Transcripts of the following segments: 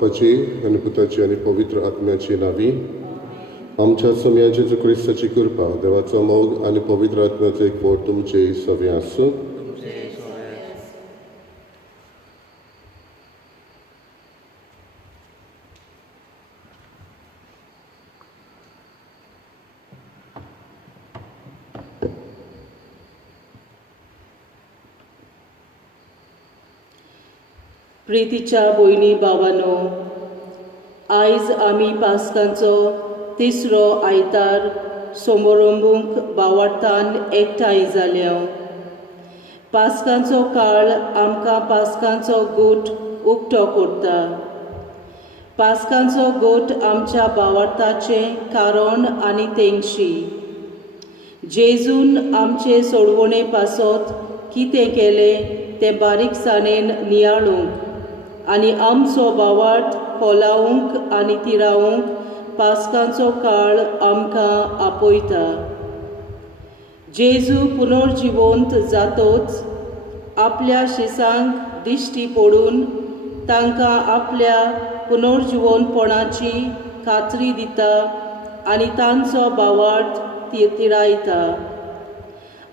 बापाची आनी पुताची आनी पवित्र आत्म्याची नावी आमच्या सोम्या जेजू क्रिस्ताची कृपा देवाचो मोग आनी पवित्र आत्म्याचो एकवट तुमचे सगळे आसूं. प्रितीच्या भयणी भावांनो, आयज आमी पास्कांचो तिसरो आयतार समारंभूंक भावार्थान एकठांय जाल्या. पास्कांचो काळ आमकां पास्कांचो गोठ उक्तो करता. पास्कांचो गोठ आमच्या भावार्थाचें कारण आनी तेंगशी. जेजून आमचे सोडवणे पासत कितें केलें तें बारीकसाणेन नियाळूंक आनी आमचो भावार्थ खोलावूंक आनी तिरावूंक पास्कांचो काळ आमकां आपयता. जेजू पुनर्जिवंत जातोच आपल्या शिसांक दिश्टी पडून तांकां आपल्या पुनर्जिवंतपणाची खात्री दिता आनी तांचो भावार्थ तिरायता.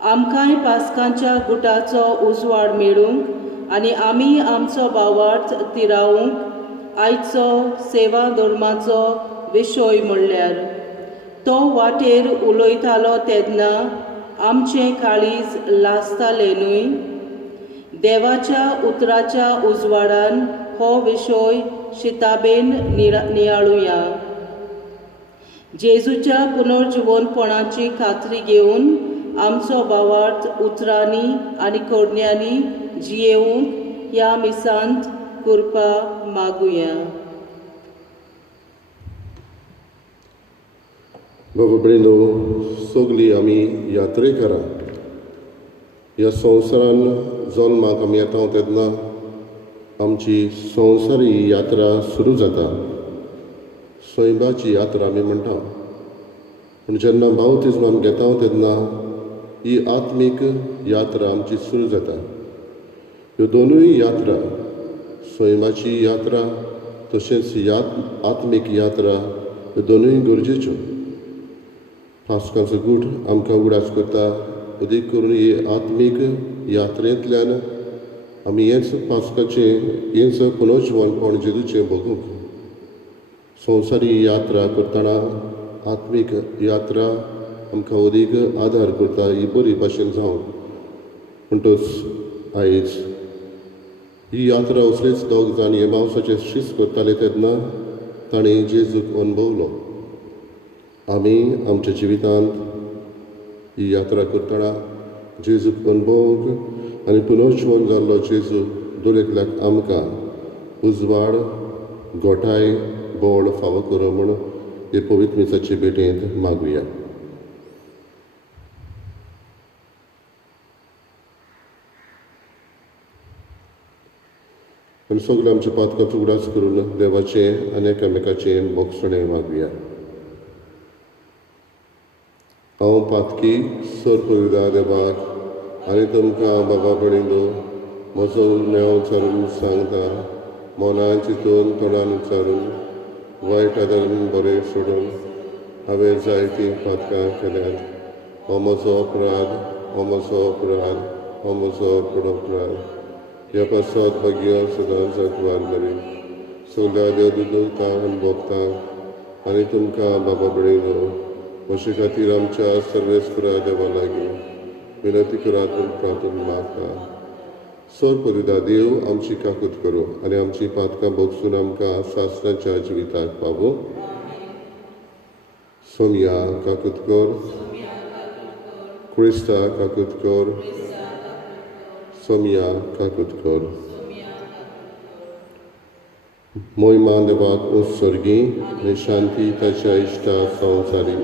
आमकांय पास्कांच्या गुटाचो उजवाड मेळूंक आनी आमी आमचो भावार्थ तिरावूंक आयचो सेवा धर्माचो विशय म्हणल्यार तो वाटेर उलयतालो तेन्ना आमचें काळीज लासतालें न्हय. देवाच्या उतराच्या उजवाडान हो विशय शिताबेन नियाळुया. जेजूच्या पुनर्जिवंतपणाची खात्री घेवन आमचो भावार्थ उतरांनी आनी करण्यांनी जियेवंक ह्या मिसांत कृपा मागुया. बाबा भयणो, सगळीं आमी यात्रेकारां. ह्या संवसारान जल्माक आमी येता तेन्ना आमची संवसारी यात्रा सुरू जाता. सैबाची यात्रा आमी म्हणटा. पूण जेन्ना बावतिजमान घेता तेन्ना ही आत्मीक यात्रा आमची सुरू जाता. ह्यो दोनूय यात्रा, सैमाची यात्रा तशेंच आत्मीक यात्रा, ह्यो दोनूय गरजेच्यो. पास्कांचो गूठ आमकां उगडास करता. अदीक करून हे आत्मीक यात्रेंतल्यान आमी हेंच पास्काचें हेंच पुनर्जिवनपण जेजूचें बगूंक. संवसारी यात्रा करतना आत्मीक यात्रा आमकां अदीक आदार करता. ही बरी भाशेन जावं. म्हणटच आयज ही यात्रा असलीच दोग जाण एमावसाचें शीस करताले तेन्ना ताणें जेजूक अनुभवलो. आमी आमच्या जिवितांत ही यात्रा करतना जेजूक अनुभवूंक आनी पुनर्जिवन जाल्लो जेजू दरेकल्याक आमकां उजवाड गोठाय बोड फावो करूं म्हूण हे पवित्र मिसाचे भेटेंत मागुया. आनी सगळे आमचे पातकाचो उगडास करून देवाचें आनी एकामेकाचें मोगसणें मागुया. हांव पातकी सर पविता देवाक आनी तुमकां बाबा भयणींनो म्हजो नेव चारून सांगता. मनान चिंतून तोंडान विचारून वायट आदारून बरें सोडून हांवें जायतीं पातकां केल्यात. हो म्हजो अपराध, हो म्हजो अपराध, हो म्हजो अपराध. ह्या पासत भाग्य सदांच अकवार करी सगळ्या देवदूतांक आनी भोगतांक आनी तुमकां बाबा भयणींनो अशे खातीर आमच्या सर्वेस्परा देवा लागीं विनंती करात म्हूण प्रार्थना मागता. सर पविता देव आमची काकूत करूं आनी आमची पातकां भोगसून आमकां सासणाच्या जिविताक पावूं. सोम्या काकूत कर, क्रिस्ता काकूत कर, सोम्या काकूत कर. मोहिमा देवाक उत्सर्गी आनी शांती ताच्या इश्टा संवसारी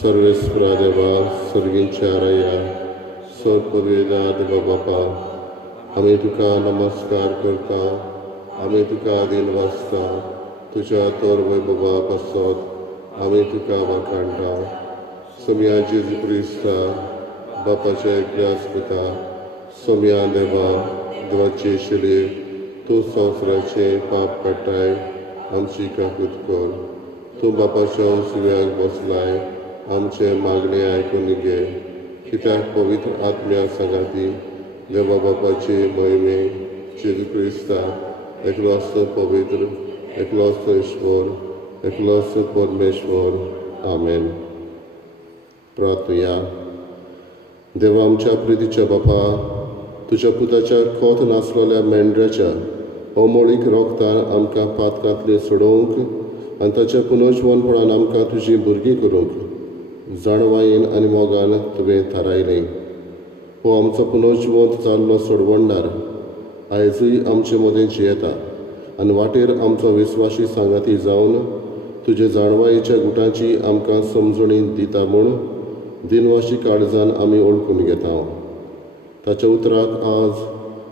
सर्वेस्परा देवा सर्गींच्या राया सर पविता देवा बापा आमी तुका नमस्कार करता. आमी तुका आदीन वाचता. तुज्या तोर वैभवा पासत आमी तुका वाखाणटा. सोम्या जेजू क्रिस्ता बापाचे एकल्याच पिता सोम्या देवा देवाचे शिले तूं संवसाराचे पाप काडटाय आमची काकूत कर. तूं बापाच्या उजव्याक बसलाय, आमचे मागणे आयकून घे. कित्याक पवित्र आत्म्या सांगाती देवा बापाचे महिमे जेजू क्रिस्ता एकलोच पवित्र, एकलोच ईश्वर, एकलोच परमेश्वर. आमेन. प्रार्थया. देवा आमच्या प्रितीच्या बापा, तुझ्या पुताच्या खोत नासलेल्या मेंढऱ्याच्या अमोळीक रोगतान आमकां पातकांतले सोडोवंक आनी ताच्या पुनर्जीवनपणान आमकां तुजी भुरगीं करूंक जाणवायेन आनी मोगान तुवें थारायलें. हो आमचो पुनर्जीवंत जाल्लो सोडवणदार आयजूय आमचे मदें जियेता आनी वाटेर आमचो विस्वासी सांगाती जावन तुजे जाणवायेच्या गुटांची आमकां समजणी दिता म्हूण दिनवाशी काळजान आमी ओळखून घेता. ताच्या उतराक आज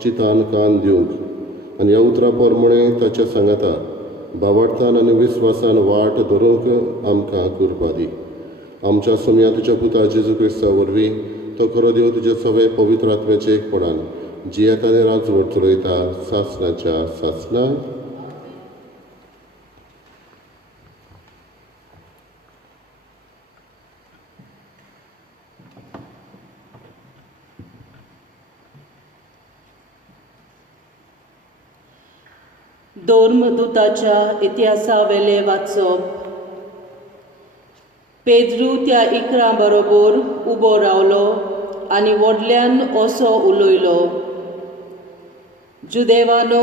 चितान कान दिवंक आनी ह्या उतरा प्रमाणे ताच्या सांगाता बावडतान आनी विस्वासान वाट धरूंक आमकां कृपा दी. आमच्या सुमया तुज्या पुता जेजू क्रिस्ता वरवीं तो खरो देव तुजे सगळे पवित्र आत्म्याचे एकपणान जियेता आनी राजवट चलयता सासणाच्या सासणा. धर्मदूताच्या इतिहासावेले वाचप. पेद्रू त्या इकरां बरोबर उबो रावलो आनी व्हडल्यान असो उलयलो, जुदेवानो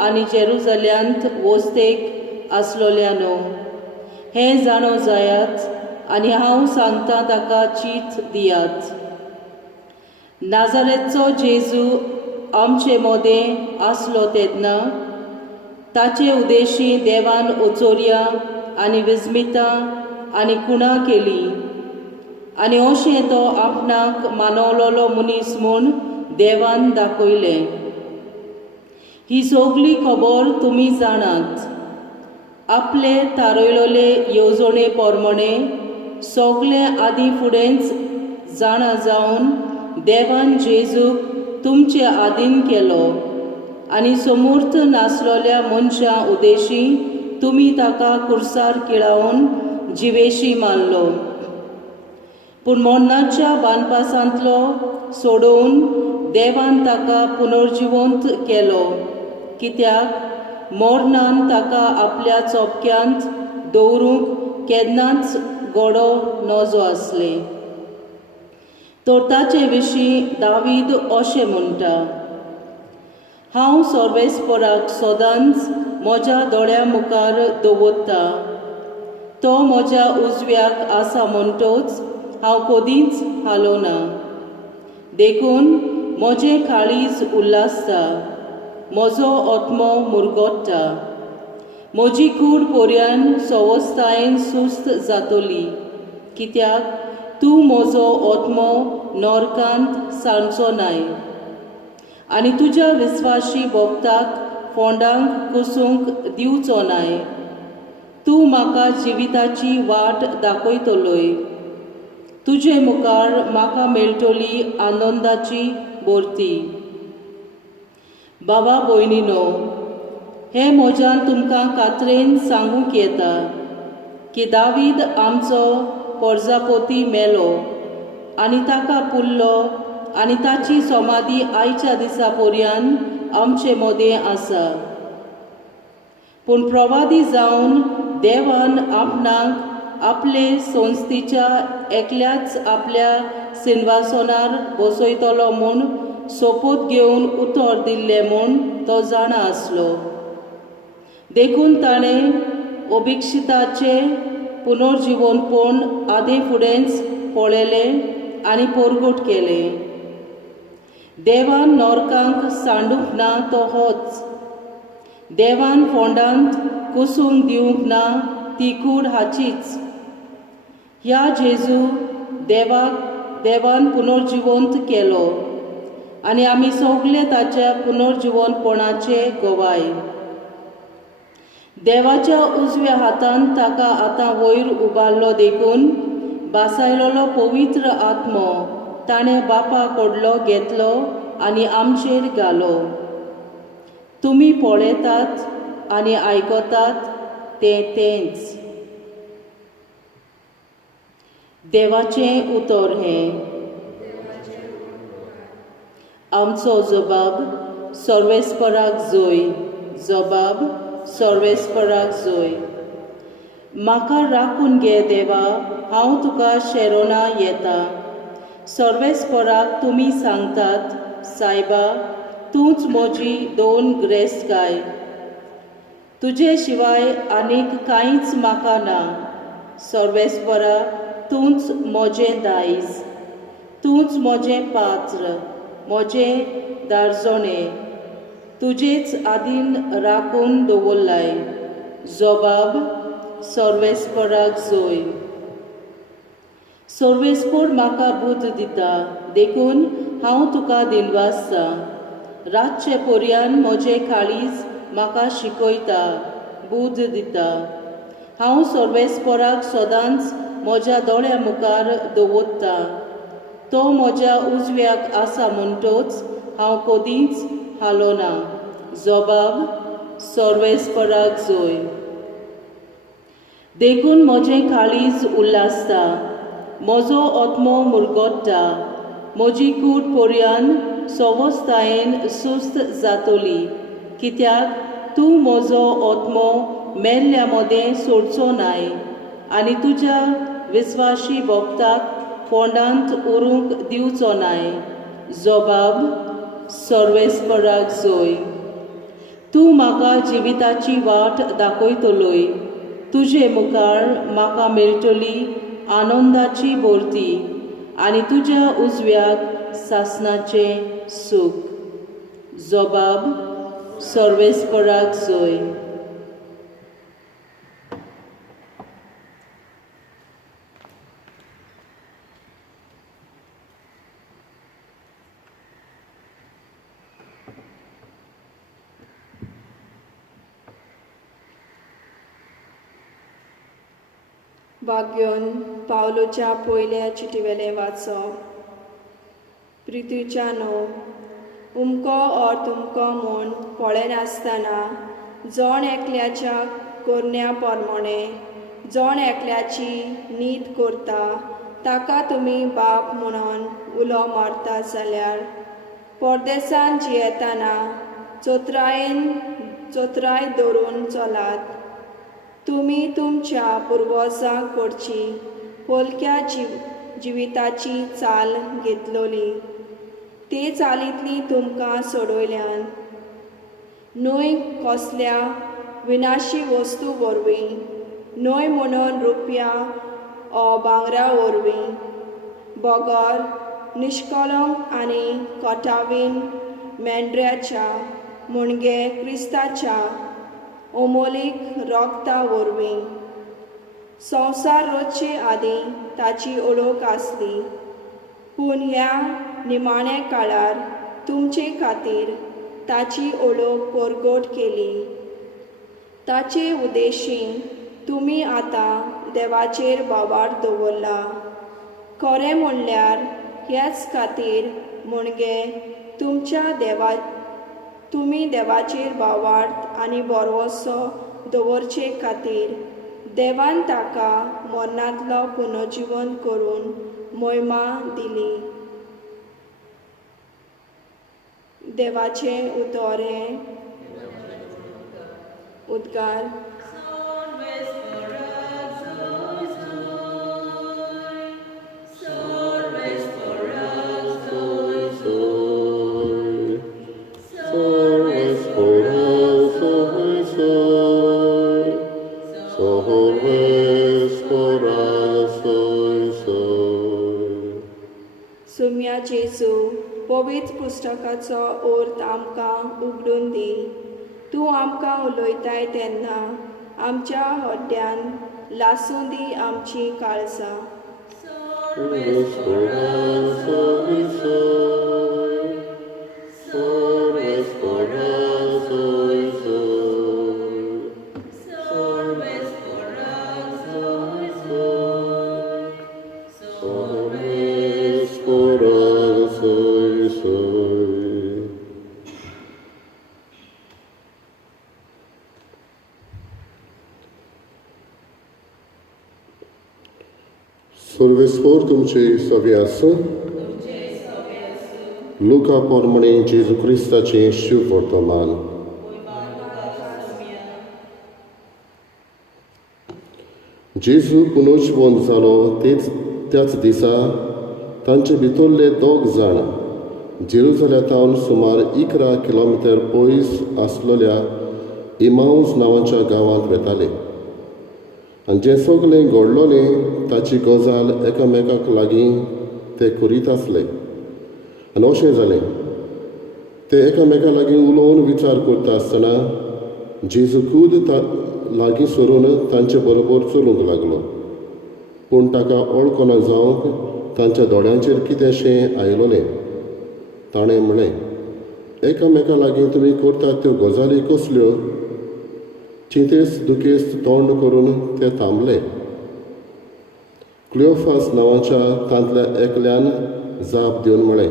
आनी जेरुसल्यांत वस्तेक आसलोल्यानो, हें जाणो जायात आनी हांव सांगता ताका चीत दियात. नाजारेचो जेजू आमचे मदें आसलो तेन्ना ताचे उदेशी देवान ओचोऱ्या आनी विस्मितां आनी कुणां केली आनी अशें तो आपणाक मानवलोलो मनीस म्हूण देवान दाखयलें. ही सगळी खबर तुमी जाणात. आपले थारयलोले येवजणे प्रमाणे सगळे आदी फुडेंच जाणा जावन देवान जेजूक तुमचे आदीन केलो आनी समूर्थ नासलोल्या मनशां उदेशी तुमी ताका कुर्सार किळावन जिवेशी मारलो. पूण मरणाच्या बानपासांतलो सोडून देवान ताका पुनर्जिवंत केलो, कित्याक मरणान ताका आपल्या चोपक्यांत दवरूंक केन्नाच गडो नजो आसले. तर ताचे विशीं दावीद अशें म्हणटा, हांव सर्वेस्पराक सदांच म्हज्या दोळ्या मुखार दवरता. तो म्हज्या उजव्याक आसा म्हणटोच हांव कदींच हालोना. देखून म्हजें काळीज उल्हासता, म्हजो आत्मो मुरगोडटा. म्हजी कूड पर्यान सवस्थायेन सुस्त जातली, कित्याक तूं म्हजो आत्मो नरकांत सांडचो नाय आनी तुज्या विस्वासी भक्ताक फोंडांक कुसूंक दिवचो नाय. तूं म्हाका जिविताची वाट दाखयतलोय. तुजे मुखार म्हाका मेळटली आनंदाची बोरती. बाबा भयणीनो, हें म्हज्यान तुमकां खात्रेन सांगूंक येता की दावीद आमचो प्रजापती मेलो आनी ताका पुरलो आनी ताची समाधी आयच्या दिसा पर्यान आमचे मदें आसा. पूण प्रवादी जावन देवान आपणाक आपले संस्थेच्या एकल्याच आपल्या सिंहासनार बसयतलो म्हूण सोपोत घेवन उतर दिल्लें म्हूण तो जाणा आसलो. देखून ताणें अभिक्षिताचे पुनर्जिवनपण आदे फुडेंच पळयलें आनी परगट केलें. देवान नरकांक सांडूंक ना तो होच. देवान फोंडांत कुसूंक दिवंक ना ती कूड हाचीच. ह्या जेजू देवान पुनर्जिवंत केलो आनी आमी सगळे ताच्या पुनर्जिवनपणाचे गवाय. देवाच्या उजव्या हातान ताका आतां वयर उबारलो. देखून बासायलोलो पवित्र आत्मो ताणें बापा कडलो घेतलो आनी आमचेर घालो. तुमी पळयतात आनी आयकतात तें तेंच. देवाचें उतर हें. आमचो जबाब सर्वेस्पराक जोय. जबाब सर्वेस्पराक जोय. म्हाका राखून घे देवा, हांव तुका शेरोना येता. सर्वेस्पराक तुमी सांगतात, सायबा, तूंच म्हजी दोन ग्रेस्तकाय. तुजे शिवाय आनीक कांयच म्हाका ना. सर्वेस्परा, तूंच म्हजें दायज. तूंच म्हजें पात्र, म्हजें दारजोणें. तुजेच आदीन राखून दवरलाय. जबाब सर्वेस्पराक जोय. सर्वेस्पर म्हाका बूद दिता, देखून हांव तुका दिनवासता. रातचे पर्यान म्हजें काळीज म्हाका शिकयता, बूद दिता. हांव सर्वेस्पराक सदांच म्हज्या दोळ्या मुखार दवरता. तो म्हज्या उजव्याक आसा म्हणटच हांव कदींच हालोना. जबाब सर्वेस्पराक जोय. देखून म्हजें काळीज उल्लासता, म्हजो आत्मो मुरगोडटा. म्हजी कूड पर्यान सवस्थायेन सुस्त जातली, कित्याक तूं म्हजो आत्मो मेल्ल्या मदें सोडचो नाय आनी तुज्या विस्वाशी भक्ताक फोंडांत उरूंक दिवचो नाय. जबाब सर्वेस्पराक जोय. तूं म्हाका जिविताची वाट दाखयतलोय. तुजे मुखार म्हाका मेळटली आनंदाची भोरती आनी तुज्या उजव्याक सासणाचें सूख. जबाब सर्वेस्पराक जोय. वाग्योन पावलोच्या पयल्या चिटीवेलें वाचप. प्रितीच्या न्हू, उमको और तुमको म्हूण पळय नासतना जोण एकल्याच्या कोरन्या पोरमोणें जोण एकल्याची नीत करता ताका तुमी बाप म्हणून उलो मारता जाल्यार परदेसान जियेतना चोत्राय दवरून चलात. तुमी तुमच्या पुर्वजांक करची पोलक्या जिविताची चाल घेतलोली. ते चालींतली तुमकां सोडयल्यान न्हय कसल्या विनाशी वस्तू वरवीं, न्हय म्हणून रुपया ओ भांगरा वरवीं, बगर, निश्कलंक आनी कोटावीन मेंढऱ्याच्या मुणगे क्रिस्ताच्या ओमोलीक रोगता वरवीं. संवसार रचचे आदीं ताची ओळख आसली, पूण ह्या निमाण्या काळार तुमचे खातीर ताची ओळख परगट केली. ताचे उद्देशीन तुमी आतां देवाचेर बाबार दवरला. खरें म्हणल्यार ह्याच खातीर मुणगे तुमी देवाचेर बावार्थ आनी भरवोसो दवरचे खातीर देवान ताका मरणांतलो पुनर्जीवन करून मोहिमा दिली. देवाचें उतर हें. उद्गार. सुम्या जेजू, पवित्र पुस्तकाचो अर्थ आमकां उगडून दी. तूं आमकां उलयताय तेन्ना आमच्या हड्ड्यान लासूं दी आमची काळजां. Sorvesfor तुमचे सवे आसूं लुका पोरमणे जेजू क्रिस्ताचें शिव वर्तमान. जेजू पुनर्जीवन जालो त्याच दिसा तांचे भितरले 2 जाण जेरुसलेमांतल्यान सुमार 11 किलोमीटर पयस आसलेल्या इमाऊस नांवाच्या गांवांत वेताले. आनी जें सगलें घडलोलें ताची गजाल एकामेकाक लागीं ते करीत आसले. आनी अशें जालें ते एकामेका लागीं उलोवन विचार करता आसतना जेजू खूद लागीं सरून तांचे बरोबर चलूंक लागलो. पूण ताका वळखना जावंक तांच्या दोळ्यांचेर कितेंशें आयलोलें. ताणें म्हणलें, एकामेका लागीं तुमी करतात त्यो गजाली कसल्यो? चिंतेस्त दुखेस्त तोंड करून ते थांबले. क्लिओफास नांवाच्या तांतल्या एकल्यान जाप दिवन म्हळें,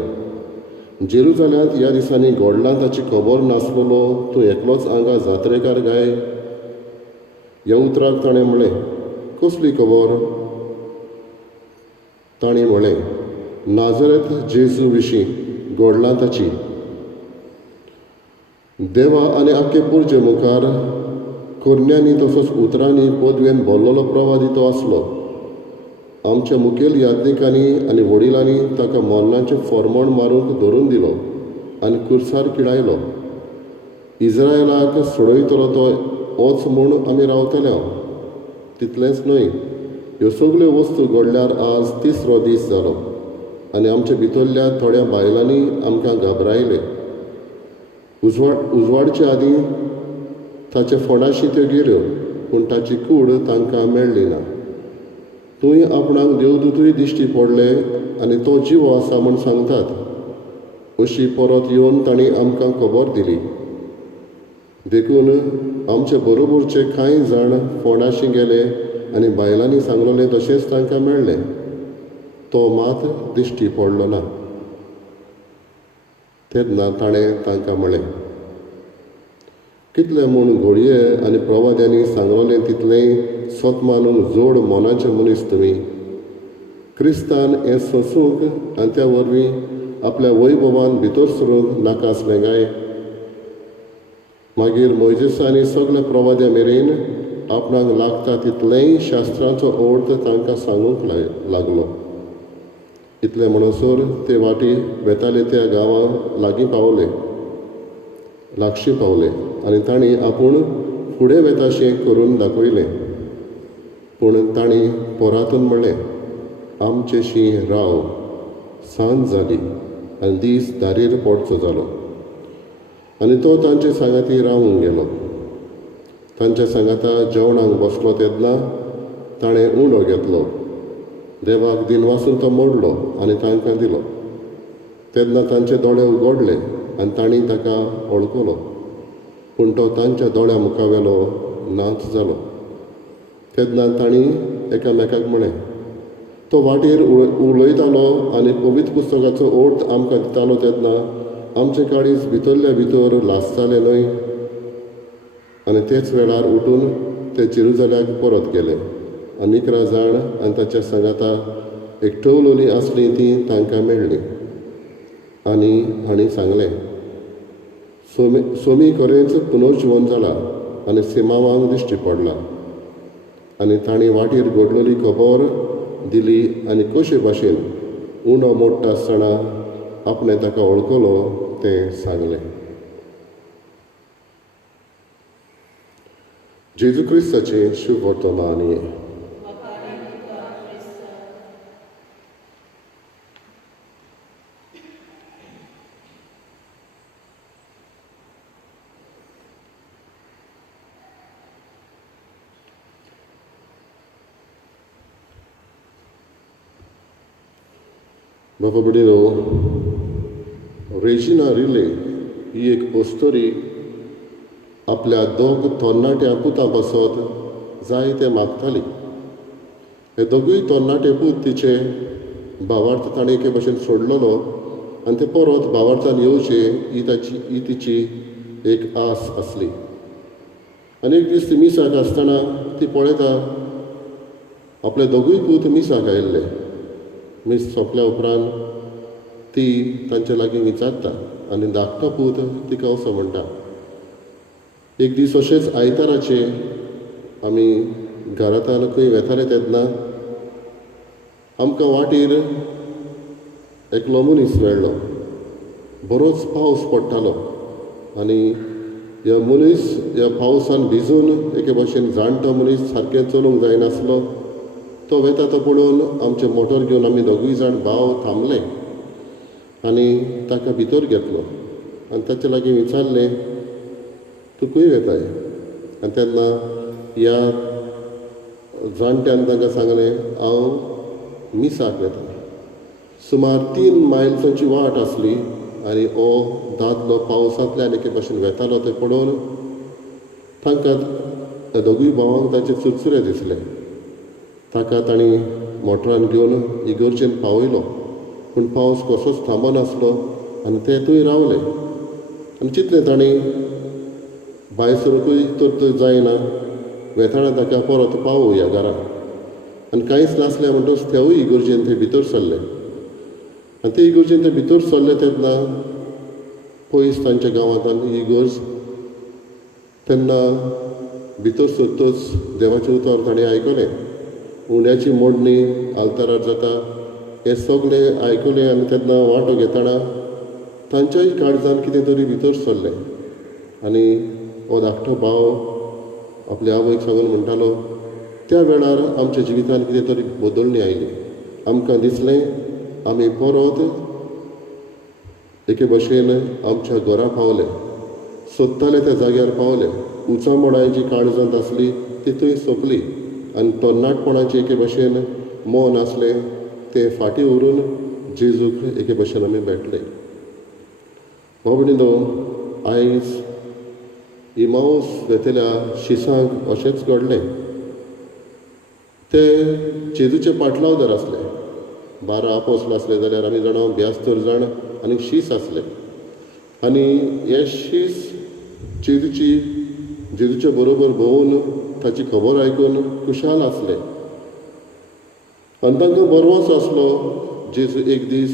जेरुसलेमांत ह्या दिसांनी घडलां ताची खबर नासलेलो तूं एकलोच हांगा जात्रेकार गाय? ह्या उतराक ताणें म्हळें, कसली खबर? ताणीं म्हळें, नाजरेत जेजू विशीं घडलां ताची. देवा आनी आख्खे पुर्जे मुखार कोरण्यांनी तसोच उतरांनी पदवेन भरलेलो प्रवादी तो आसलो. आमच्या मुखेल याज्ञिकांनी आनी वडिलांनी ताका मरणाचें फर्मोण मारूंक धरून दिलो आनी कुर्सार किडायलो. इस्रायलाक सोडयतलो तो होच म्हूण आमी रावतले. तितलेंच न्हय, ह्यो सगल्यो वस्तू घडल्यार आज 3रो दीस जालो आनी आमच्या भितरल्या थोड्या बायलांनी आमकां घाबरायले. उजवाडचे आदीं ताचे फोंडाशी त्यो गेल्यो, पूण ताची कूड तांकां मेळ्ळी ना. तुंय आपणाक देवदूतूय दिश्टी पडले आनी तो जिवो आसा म्हूण सांगतात. अशी परत येवन तांणी आमकां खबर दिली. देखून आमचे बरोबरचे कांय जाण फोंडाशी गेले आनी बायलांनी सांगलोलें तशेंच तांकां मेळ्ळें. तो मात दिश्टी पडलो ना. तेन्ना ताणें तांकां म्हळें, कितलें म्हूण घोडये आनी प्रवाद्यांनी सांगलोलें तितलेंय सोत मानूंक जोड मोनाचे मनीस तुमी. क्रिस्तान हें सोंसूंक आनी त्या वरवीं आपल्या वैभवान भितर सरूंक नाका आसलें काय? मागीर मोइजेसांनी सगल्या प्रवाद्या मेरेन आपणाक लागता तितलेंय शास्त्रांचो अर्थ तांकां सांगूंक लागलो. इतलें म्हणसर ते वाटी वेताले त्या गांवां लागीं पावले आनी तांणी आपूण फुडें वेताशें करून दाखयलें. पूण तांणी पोरातून म्हणलें, आमचेशी राव. सांज जाली आनी दीस दारीर पडचो जालो आनी तो तांचे सांगाती रावूंक गेलो. तांच्या सांगाता जेवणाक बसलो तेन्ना ताणें उंडो घेतलो. देवाक दिनवासून तो मोडलो आनी तांकां दिलो. तेन्ना तांचे दोळे उगडले आनी तांणी ताका वळखलो, पूण तो तांच्या दोळ्या मुखावेलो नाच जालो. तेन्ना तांणी एकामेकाक म्हळें, तो वाटेर उलयतालो आनी पवित्र पुस्तकाचो अर्थ आमकां दितालो तेन्ना आमचे काळीज भितरल्या भितर लासताले न्हय? आनी तेच वेळार उठून ते जेरुसलेमाक परत गेले. आनी 11 जाण आनी ताच्या सांगाता एकठवलोलीं आसलीं तीं तांकां मेळ्ळीं. आनी हांणी सांगलें, सोमी खरेंच पुनर्जीवन जालां आनी सिमावांक दिश्टी पडला. आनी तांणी वाटेर घडलोली खबर दिली आनी कशे भाशेन उंडो मोडटा आसतना आपणें ताका वळखलो तें सांगलें. जेजू क्रिस्ताचें शुभ वर्तमान हें. बाबा बडिनो, रेजिना रिले ही एक पोस्तोरी आपल्या 2 तरणाट्या पुतां बसत जाय तें मागताली. हे दोगूय तरणाटे पूत तिचे भावार्थ ताणें एके भाशेन सोडलेलो आनी ते परत भावार्थान येवचे ही तिची एक आस आसली. आनी एक दीस ती मिसाक आसतना ती पळयता आपले दोगूय पूत मिसाक आयिल्ले. मीस सोंपल्या उपरांत ती तांचे लागीं विचारता आनी धाकटो पूत तिका असो म्हणटा. एक दीस अशेंच आयताराचे आमी घरांतल्यान खंय वेताले तेन्ना आमकां वाटेर एकलो मनीस मेळ्ळो. बरोच पावस पडटालो आनी ह्या मनीस ह्या पावसान भिजून एके भाशेन जाणटो मनीस सारकें चलूंक जायनासलो. तो वेता तो पळोवन आमचें मोटर घेवन आमी दोगूय जाण भाव थांबले आनी ताका भितर घेतलो आनी ताचे लागीं विचारलें, तूं खंय वेताय? आनी तेन्ना ह्या जाणट्यान ताका सांगलें, हांव मिसाक वेता. सुमार 3 मायल्सांची वाट आसली आनी हो दादलो पावसांतल्यान एके भाशेन वेतालो तें पळोवन तांकां दोगूय भावांक ताचे चुरचुरे दिसले. ताका तांणी मोटरान घेवन इगर्जेन पावयलो, पूण पावस कसोच थांबनासलो आनी ते थंय रावले. आनी चिंतलें तांणी भायर सरुकूय तर जायना, वेताळा ताका परत पावोवया घरा. आनी कांयच नासलें म्हणटच तेवूय इगर्जेन थंय भितर सरले. आनी ते इगर्जेन ते भितर सरले तेन्ना पयस तांच्या गांवांतल्यान इगर्ज. तेन्ना भितर सरतच देवाचें उतर ताणें आयकलें. उंड्याची मोडणी आल्तारार जाता हें सगळें आयकलें आनी तेन्ना वांटो घेतना तांच्याय काळजान कितें तरी भितर सरलें. आनी हो धाकटो भाव आपल्या आवयक सांगून म्हणटालो, त्या वेळार आमच्या जिवितांत कितें तरी बदलणी आयली. आमकां दिसलें आमी परत एके भाशेन आमच्या घरा पावले, सोदताले त्या जाग्यार पावले. उंचा मोडाची काळजांत आसली ती थंय सोंपली आनी तरणाटपणाचें एके भाशेन मोन आसलें तें फाटीं उरून जेजूक एके भाशेन आमी भेटले. भयणीनो, आयज इमाऊस वेतेल्या शिसांक अशेंच घडलें. ते जेजूचे पाटलावदार आसले. 12 आपोस्तल आसले जाल्यार आमी जाणा 72 जाण आनी शीस आसले. आनी हे शीस जेजूचे बरोबर भोंवून ताची खबर आयकून खुशाल आसले. आनी तांकां बरवंसो आसलो जेजू एक दीस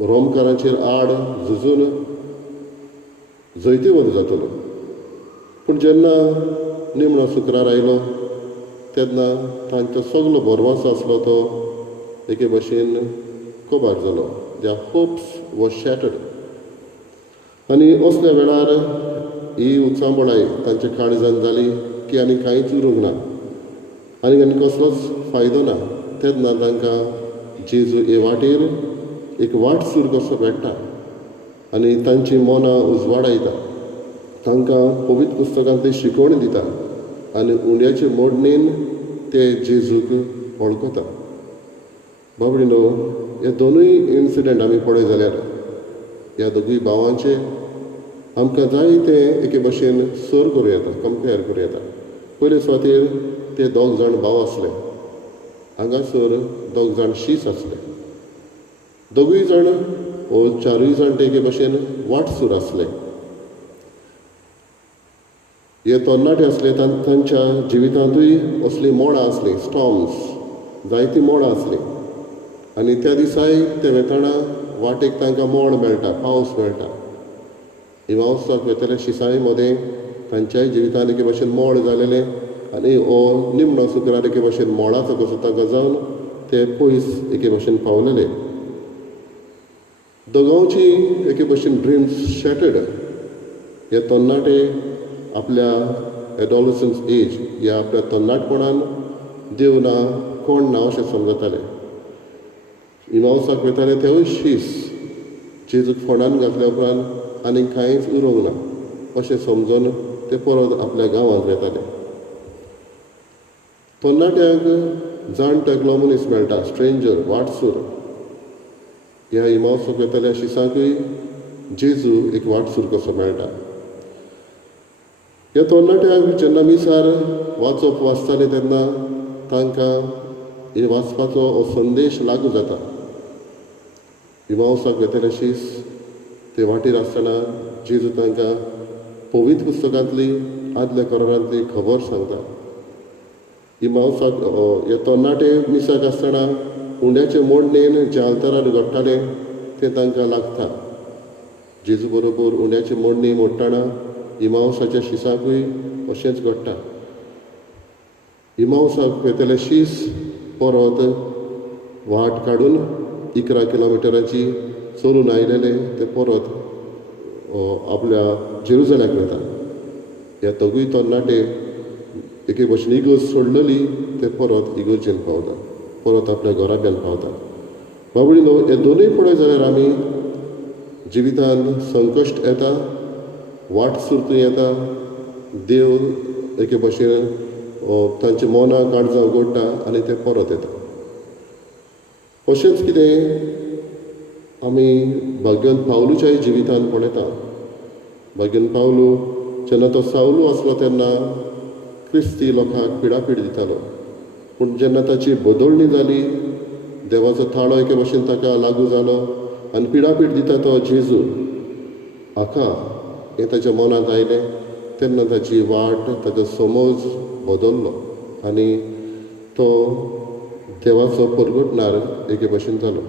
रोमकारांचेर आड झुजून जैतीवंत जातलो. पूण जेन्ना निमणो शुक्रार आयलो तेन्ना तांचो सगलो बरवंसो आसलो तो एके भाशेन कोबार जालो. Their hopes was shattered. आनी असल्या वेळार ही उचांबळाय तांच्या काळजान जाली की आनी कांयच उरूंक ना आनी कसलोच फायदो ना. तेन्ना तांकां जेजू हे वाटेर एक वाटसूर कसो मेळटा आनी तांची मनां उजवाडायता. तांकां पवित्र पुस्तकांतली शिकवण दिता आनी उंड्याचे मोडणीन ते जेजूक वळखता. बाबडीनो, हे दोनूय इन्सिडंट आमी पळय जाल्यार ह्या दोगूय भावांचे आमकां जाय ते एके भाशेन सर करूं येता, कंपेर करूं येता. पयले सुवातेर ते 2 जाण भाव आसले, हांगासर 2 जाण शीस आसले. दोगूय जाण वो 4 जाण ते एके भाशेन वाटसूर आसले. हे तरणाटे आसले तांच्या जिवितांतूय असलीं मोडां आसलीं, स्टॉर्म्स, जायतीं मोडां आसलीं. आनी त्या दिसाय ते वेताना वाटेक तांकां मोड मेळटा, पावस मेळटा. इमाऊसाक वेतल्या शिसाय मदें तांच्याय जिवितांत एके भाशेन मोड जालेलें आनी हो निमणो शुक्रार एके भाशेन मोडाचो कसो ताका जावन ते पयस एके भाशेन पावलेले. दोगांवची एके भाशेन ड्रिम्स शॅटर्ड. हे तरणाटे आपल्या एडॉलसन्स एज ह्या आपल्या तरणाटपणान देव ना, कोण ना अशें समजताले. इमाऊसाक वेताले तेवूय शीस जेजूक फोंडान घातल्या उपरांत आनी कांयच उरूंक ना अशें समजून ते परत आपल्या गांवांत वेताले. तरणाट्यांक जाणटो एकलो मनीस मेळटा, स्ट्रेंजर, वाटसूर. ह्या इमाऊसाक वेताल्या शिसांकूय जेजू एक वाटसूर कसो मेळटा. ह्या तरणाट्यांक जेन्ना मिसार वाचप वाचताले तेन्ना तांकां हे वाचपाचो हो संदेश लागू जाता. इमाऊसाक वेतले शीस ते वाटेर आसतना जेजू तांकां पवित्र पुस्तकांतली आदल्या करारांतली खबर सांगता. इमावसाक हे तरणाटे मिसाक आसतना उंड्याचे मोडणेन जे आल्तारार घडटाले तें तांकां लागता. जेजू बरोबर उंड्याची मोडणी मोडटना इमावसाच्या शिसाकूय अशेंच घडटा. इमावसाक वेतले शीस परत वाट काडून 11 किलोमिटराची चलून आयलेले ते परत आपल्या जेरुसलेमाक वता. हे दोगूय तरणाटे एके भशेन इगोर्ज सोडलेली ते परत इगोर्जेन पावता, परत आपल्या घराब्यान पावता. बाबडीनो, हे दोनूय पळय जाल्यार आमी जिवितांत संकश्ट येता, वाट सुरतूं येता, देव एके भशेन तांचे मनां काळजां उगडटा आनी ते परत येता. अशेंच कितें आमी भाग्यवंत पावलूच्याय जिवितांत पळयता. भाग्यवंत पावलू जेन्ना तो सावलू आसलो तेन्ना क्रिस्ती लोकांक पिडापीड दितालो. पूण जेन्ना ताची बदलणी जाली, देवाचो थाळो एके भशेन ताका लागू जालो आनी पिडापीड दिता तो जेजू हाका हें ताच्या मनांत आयलें, तेन्ना ताची वाट, ताचो समज बदल्लो आनी तो देवाचो परगटणार एके भशेन जालो.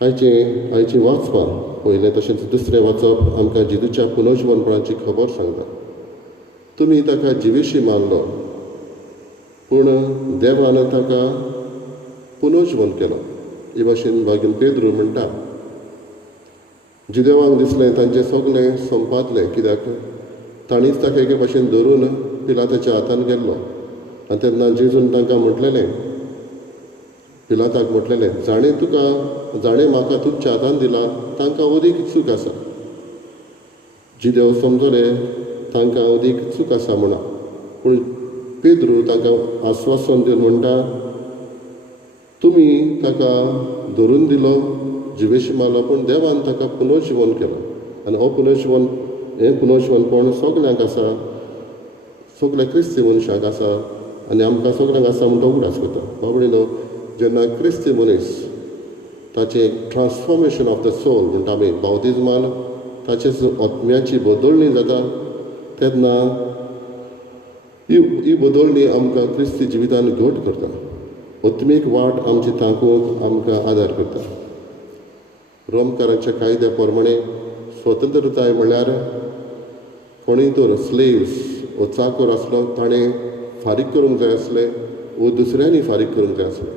आयची वाचपां पयलें तशेंच दुसरें वाचप आमकां जेजूच्या पुनर्जीवनपणाची खबर सांगता. तुमी ताका जिवेशी मानलो, पूण देवान ताका पुनर्जीवन केलो. हे भाशेन भाग्यन पेद्रू म्हणटा, जिदेवांक दिसलें तांचें सगलें संपादलें, कित्याक ताणीच ताका एके भशेन धरून पिलाताच्या हातान गेल्लो. आनी तेन्ना जेजून तांकां म्हटलेलें, पिलाताक म्हटलेलें, जाणें म्हाका तुमच्या हातान दिला तांकां अदीक चूक आसा. जिदेव समजलें तांकां अदीक चूक आसा म्हणा. पूण पेद्रू तांकां आस्वासन दिवन म्हणटा, तुमी ताका धरून दिलो, जिवेशी मारलो, पूण देवान ताका पुनर्जीवन केलो. आनी हो पुनर्जीवनपण सगल्यांक आसा, सगल्या क्रिस्ती मनशांक आसा आनी आमकां सगल्यांक आसा म्हूण तो उगडास करता. बाबडीनो, जेन्ना क्रिस्ती मनीस ताचें ट्रान्सफॉर्मेशन ऑफ द सोल म्हणटा आमी बावतिजमान, ताचे आत्म्याची बदलणी जाता, तेन्ना ही बदलणी आमकां क्रिस्ती जिवितांत घट करता. आत्मीक वाट आमची तांकूंक आमकां आदार करता. रोमकारांच्या कायद्या प्रमाणे स्वतंत्रताय म्हणल्यार कोणीय तर स्लेव्स वो चाकर आसलो ताणें फारीक करूंक जाय आसलें वो दुसऱ्यांनी फारीक करूंक जाय आसलें.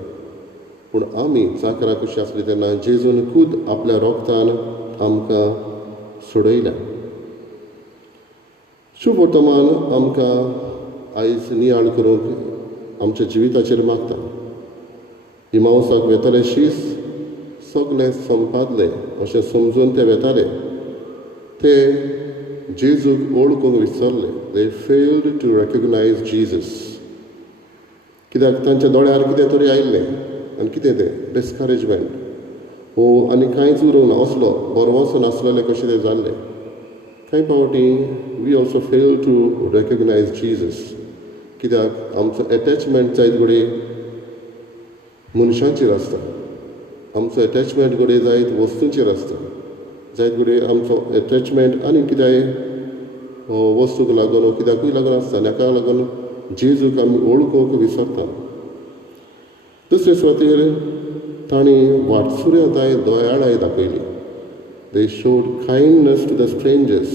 पूण आमी चाकरां कशीं आसलीं तेन्ना जेजून खूद आपल्या रोगतान आमकां सोडयल्या. शुभ वर्तमान आमकां आयज नियाळ करूंक आमच्या जिविताचेर मागता. इमावसाक वेताले शीस सगलें संपादलें अशें समजून ते वेताले. ते जेजूक वळखूंक विसरले. They failed to recognise Jesus. कित्याक तांच्या दोळ्यार कितें तरी आयिल्लें आनी कितें तें डिस्करेजमेंट वो आनी कांयच उरूंक ना, असलो बरोवोसो नासलेलें कशें तें जाल्लें. कांय फावटी we also fail to recognise Jesus. कित्याक आमचो एटॅचमेंट जायत घडी मनशांचेर आसता, आमचो एटॅचमेंट घडी जायत वस्तूंचेर आसता, जायत घडी आमचो एटॅचमेंट आनी कितेंय वस्तूक लागून वा कित्याकूय लागून आसता. हाका लागून जेजूक आमी वळखूंक विसरता. दुसरे सुवातेर तांणी वाटसुर्याताय दयाळाय दाखयली. They showed kindness to the strangers.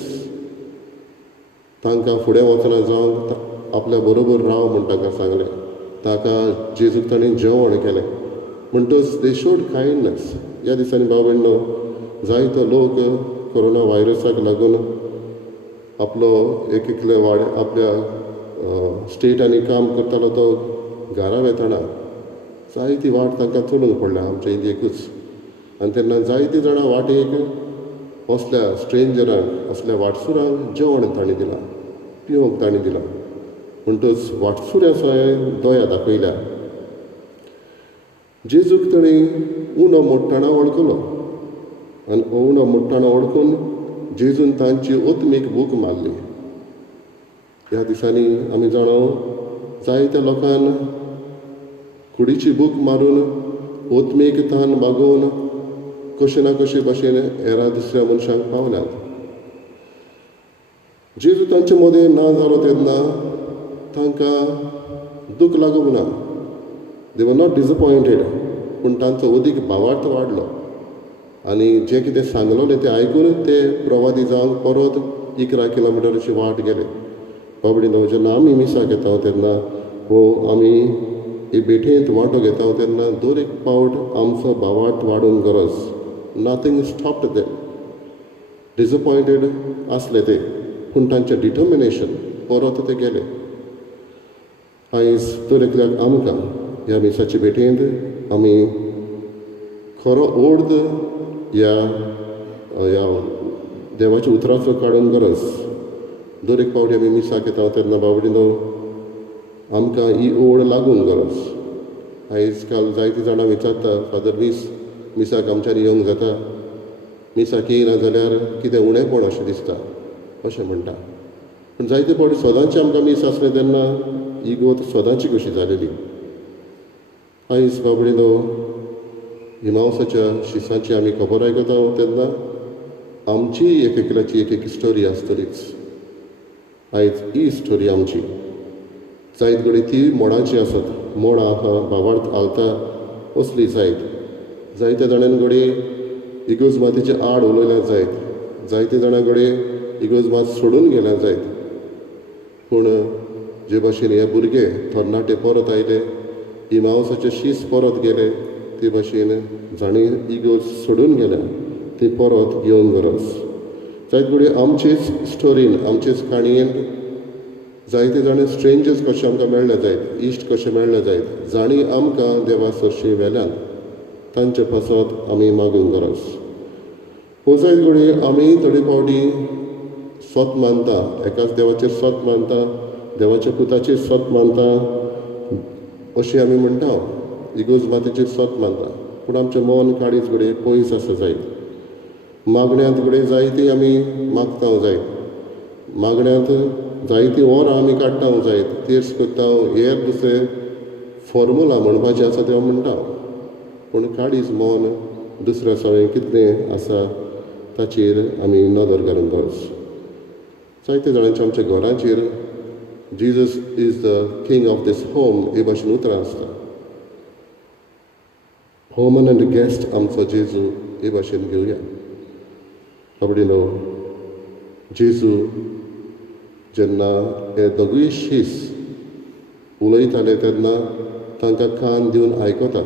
तांकां फुडें वचना जावंक आपल्या बरोबर राव म्हूण ताका सांगलें. ताका जेजूक ताणें जेवण केलें म्हणटच दे शोड कायंडनेस. ह्या दिसांनी भाव भयणो, जायतो लोक कोरोना व्हायरसाक लागून आपलो एकले आपल्या स्टेटांनी काम करतालो तो घरा वेताना जायती वाट तांकां चलूंक पडल्या आमच्या इंडियेकूच. आनी तेन्ना जायतीं जाणां वाटेक असल्या स्ट्रेंजरांक, असल्या वाटसुरांक जेवण ताणें दिलां, पिवंक ताणें दिलां. म्हणटच वाटसुऱ्याचोय दया दाखयल्या. जेजूक ताणें उणो मोडटना वळखलो आनी उणो मोडटना वळखून जेजून तांची आत्मीक भूक मारली. ह्या दिसांनी आमी जाणो जायत्या लोकांन कुडीची भूक मारून आत्मीक तान मागून कशे ना कशे भाशेन हेरा दुसऱ्या मनशांक पावल्यात. जेजू तांचे मदें ना जालो तेन्ना तांकां दूख लागूंक ना. दे वर नॉट डिसअपॉयंटेड, पूण तांचो अदीक भावार्थ वाडलो आनी जें कितें सांगलोलें तें आयकून ते प्रवादी जावन परत 11 किलोमिटरची वाट गेले. बाबडीनो जेन्ना आमी मिसाक येता तेन्ना आमी ही बेठेंत वांटो घेता तेन्ना दर एक पावट आमचो भावार्थ वाडूंक गरज. Nothing stopped them. डिसअपॉयंटेड आसले ते, पूण तांचें डिटर्मिनेशन परत ते गेले. आयज दर एकल्याक आमकां ह्या मिसाची बेठेंत आमी खरो अर्थ ह्या देवाच्या उतराचो काडून गरज. दर एक पावटी आमी मिसाक येता तेन्ना बाबडीनो आमकां ही ओड लागूंक गरज. आयज काल जायतीं जाणां विचारता, फादर मिसाक आमच्यान येवंक जाता? मिसाक येयना जाल्यार कितें उणेंपण अशें दिसता अशें म्हणटा. पूण जायते फावटी सदांचें आमकां मीस आसलें तेन्ना ही गोत सदांची कशी जालेली. आयज बाबडीनो इमावसाच्या शिसांची आमी खबर आयकता तेन्ना आमची एक एकल्याची एक एक स्टोरी आसतलीच. आयज ही स्टोरी आमची. जायत घडी ती मोडाची आसत. मोड आहा भावार्थ आलता असली जायत. जायत्या जाणांनी घडी इगोजमातीचे आड उलयल्या जायत. जायते जाणां घडी इगोजमात सोडून गेल्या जायत. पूण जे भाशेन हे भुरगे तरणाटे परत आयले, इमावसाचे शीस परत गेले, ते भाशेन जाणी इगोज सोडून गेल्या ती परत येवंक गरज. जायत घडी आमचेच स्टोरीन, आमचेच काणयेन जायते जाण स्ट्रेंजर्स कशे आमकां मेळ्ळे जायत, इश्ट कशे मेळ्ळे जायत, जाणी आमकां देवा सरशी वेल्यान तांचे पासत आमी मागूंक गरज. हो जायत घडी आमी थोडी फावटी स्वत मानता, एकाच देवाचेर स्वत मानता, देवाच्या पुताचेर स्वत मानता अशें आमी म्हणटा, इगोजमातीचेर स्वत मानता. पूण आमचें मन काडीच घडी पयस आसा जायत. मागण्यांत घडी जायती आमी मागता जायत. मागण्यांत जायतीं वरां आमी काडटा जायत. तेर्स करता, हेर दुसरे फॉर्मुला म्हणपाचें आसा तें म्हणटा. पूण काडीच मन दुसऱ्या सगळें कितें आसा ताचेर आमी नदर घालूंक गरज. जायते जाणांच्या आमच्या घरांचेर Jesus is the king of this home हे भाशेन उतरां आसता. होमन एंड गेस्ट आमचो जेजू हे भाशेन घेवया. बाबडीनो जेजू जेन्ना हे दोगूय शीस उलयताले तेन्ना तांकां कान दिवन आयकता.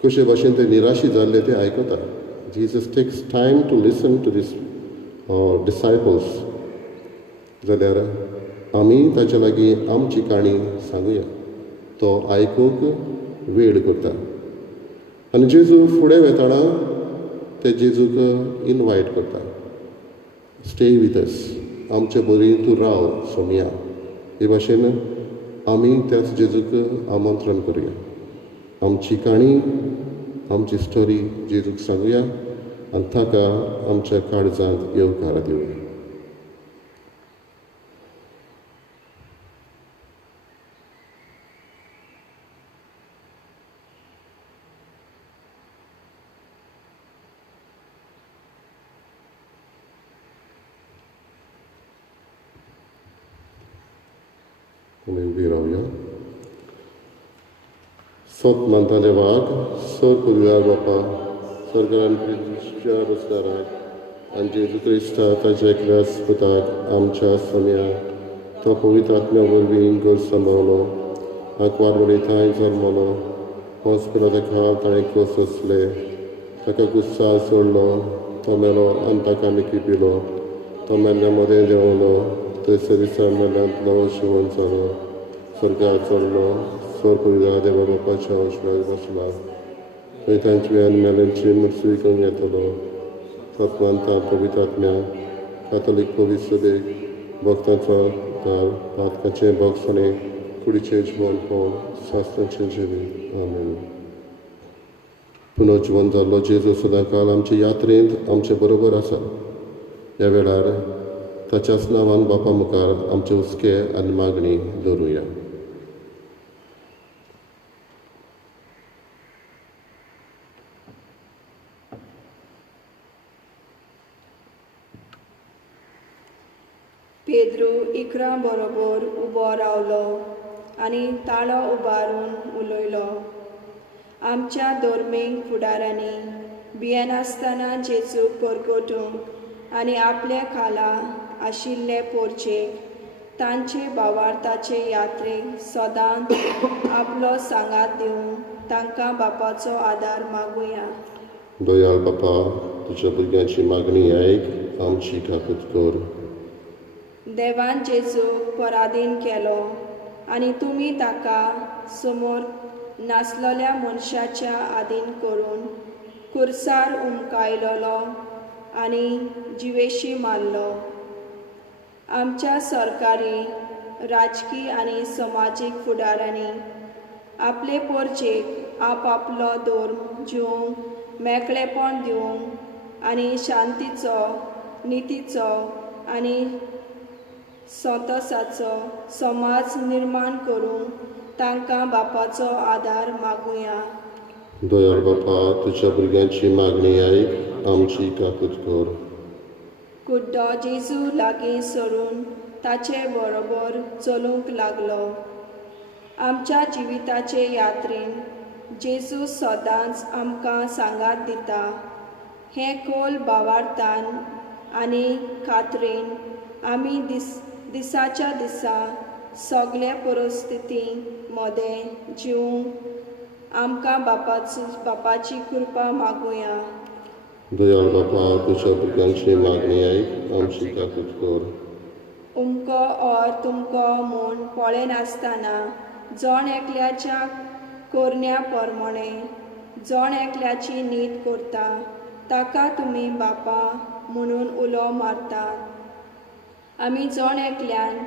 कशे भाशेन ते निराशी जाल्ले ते आयकता. Jesus takes time to listen to this disciples. जाल्यार आमी ताचे लागीं आमची काणी सांगुया. तो आयकूंक वेळ करता. आनी जेजू फुडें वेताना ते जेजूक इनवायट करता. Stay with us. आमचे बरी तूं राव सोमिया. हे भाशेन आमी त्याच जेजूक आमंत्रण करुया. आमची काणी, आमची स्टोरी जेजूक सांगुया आनी ताका आमच्या काळजांत येवकार दिवया. आमी उबी रावया. स्वत मानताले वाग सर पुरव्यार बापा सर्गान क्रिस्च्या बसदाराक आनी जेजू क्रिस्ता ताच्या एकल्याच पुताक आमच्या सोम्या तो पवित्र आत्म्या वरवीं घर सांबाळलो. आंकवार उडयताय जल्मलो. हॉस्पिटलाच्या खाल ताणें कोस सोंसले. ताका गुस्साल सोडलो. तो मेलो आनी ताका आमी पिलो. तो मेल्ल्या मदें देंवलो. थंयसर दिसा मेल्ल्यांतलो शिवण जालो. स्वर्गाक चडलो. स्वर पुरव्या देवा बापाच्या उजव्याक बसला. थंय तांची आनी मेल्यांची मुर्सूय करून येतलो. तत्वांता पवित्र आत्म्या कातोलीक पवित्र सभेक भक्तांचो दार पातकाचें भक्तसाणें कुडीचें जिवन पावन सासणाचें जिवीत. आमेन. पुनर्जीवन जाल्लो जेजू सदांकाल आमचे यात्रेंत आमचे बरोबर आसा. ह्या वेळार ताच्याच नांवान बापा मुखार आमचे हुस्के आनी मागणी दवरुया. पेद्रू इकरां बरोबर उबो रावलो आनी ताळो उबारून उलयलो. आमच्या धर्मीक फुडाऱ्यांनी भियेनासतना जेजूक परगटूंक आनी आपले खाला आशिल्ले पोरचेक तांचे भावार्थाचे यात्रेक सदांच आपलो सांगात दिवंक तांकां बापाचो आदार मागुया. दयाळ बापा, तुज्या भुरग्यांची मागणी आयक, आमची काकूट कर. देवान जेजूक पराधीन केलो आनी तुमी ताका समोर नासलेल्या मनशाच्या आदीन करून खुर्सार उमकायलोलो आनी जिवेशी मारलो. आमच्या सरकारी, राजकीय आनी समाजीक फुडाऱ्यांनी आपले पोरचेक आपलो धर्म जिवंक मेकळेपण दिवंक आनी शांतीचो, नितीचो आनी संतोशाचो समाज निर्माण करूंक तांकां बापाचो आदार मागुया. दयाळ बापा, तुज्या भुरग्यांची मागणी आयक, आमची काकूट कर. कुड्डो जेजू लागीं सरून ताचे बरोबर चलूंक लागलो. आमच्या जिविताचे यात्रेन जेजू सदांच आमकां सांगात दिता. हे खोल भावार्थान आनी खात्रेन आमी दिसाच्या दिसा सगळे परिस्थिती मदें जिवंक आमकां बापाची कृपा मागुया. दयाळ बापा, तुज्या भुरग्यांची मागणी आयक, आमची काकूट कर. उमको और तुमको म्हूण पळय नासतना जण एकल्याच्या कोरण्या प्रमाणे जण एकल्याची नीत करता ताका तुमी बापा म्हणून उलो मारतात. आमी जण एकल्यान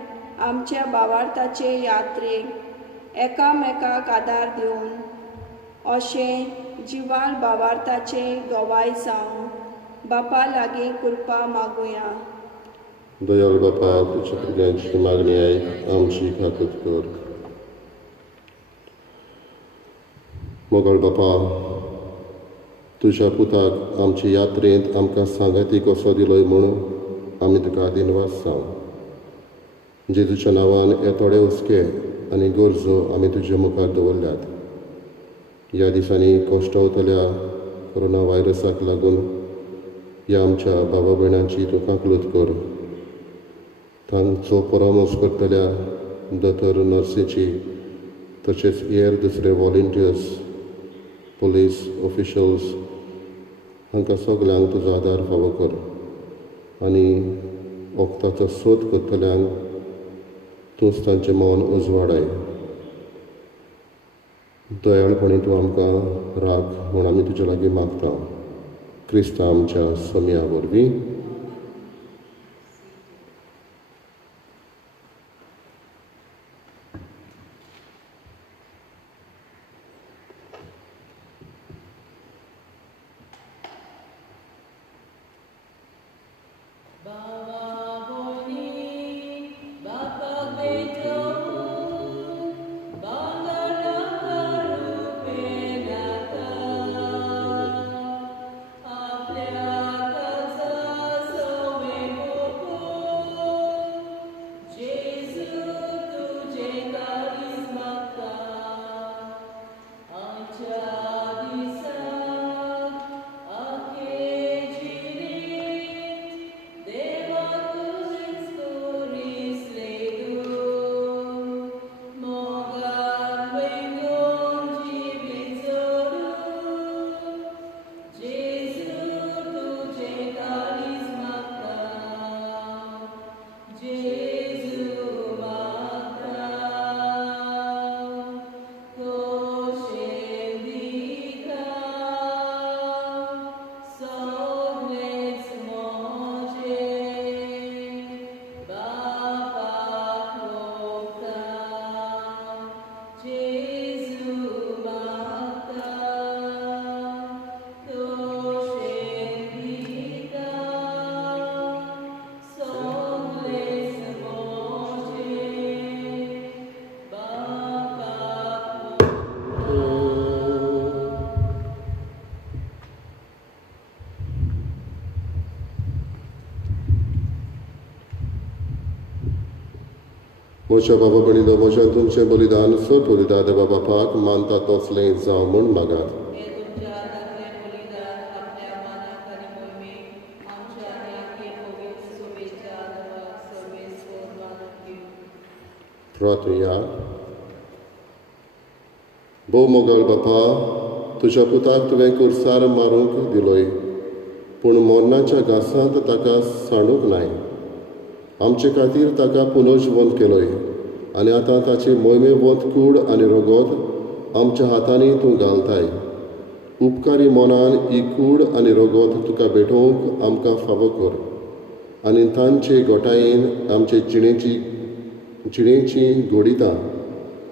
आमच्या भावार्थाचे यात्रेक एकामेकाक आदार दिवन अशें जिवाल भावार्थाचे गवाय जावन बापा लागीं कृपा मागुया. दयाळ बापा, तुज्या भुरग्यांची मागणी आयक, आमची काकूट कर. मोगळ बापा, तुज्या पुताक आमचे यात्रेंत आमकां सांगाती कसो दिलोय म्हणून आमी तुका दिनवास जावं. जेजूच्या नांवान हे थोडे हुस्के आनी गरजो आमी तुजे मुखार दवरल्यात. ह्या दिसांनी कोश्टवतल्या कोरोना व्हायरसाक लागून ह्या आमच्या भावा भयणांची तूं काकलूत कर. तांचो परामर्श करतल्या दोतोर नर्सीची तशेंच हेर दुसरे व्हॉलंटियर्स, पुलीस ऑफिशल्स हांकां सगल्यांक तुजो आदार फावो कर आनी वखदाचो सोद करतल्यांक तूंच तांचें मौन उजवाडाय. दयाळपणी तूं आमकां राख म्हूण आमी तुजे लागीं मागता. क्रिस्ता आमच्या सोम्या वरवीं. म्हज्या बाबा भणिलो म्हज्या तुमचें बलिदान सोप दिता देवा बापाक मानता तसलें जावं म्हूण मागात. हे तुमच्या दाखले बलिदान आपल्या मानाक आनी मोहिमेक आमच्या आनी पवित्र सोबेच्या आदाराक सर्वेस्वर मानून घेवं. प्रार्थया. भोव मोगाळ बापा, तुज्या पुताक तुवें कुर्सार मारूंक दिलोय, पूण मोर्नाच्या घासांत ताका साणूक नाय. आमचे खातीर ताका पुनर्जीवंत केलोय आनी आतां ताची मोहिमेवंत कूड आनी रगत आमच्या हातांनी तूं घालताय. उपकारी मोनान ही कूड आनी रगत तुका भेटोवंक आमकां फावो कर आनी तांचे गोठायेन आमचे जिणेची घोडिता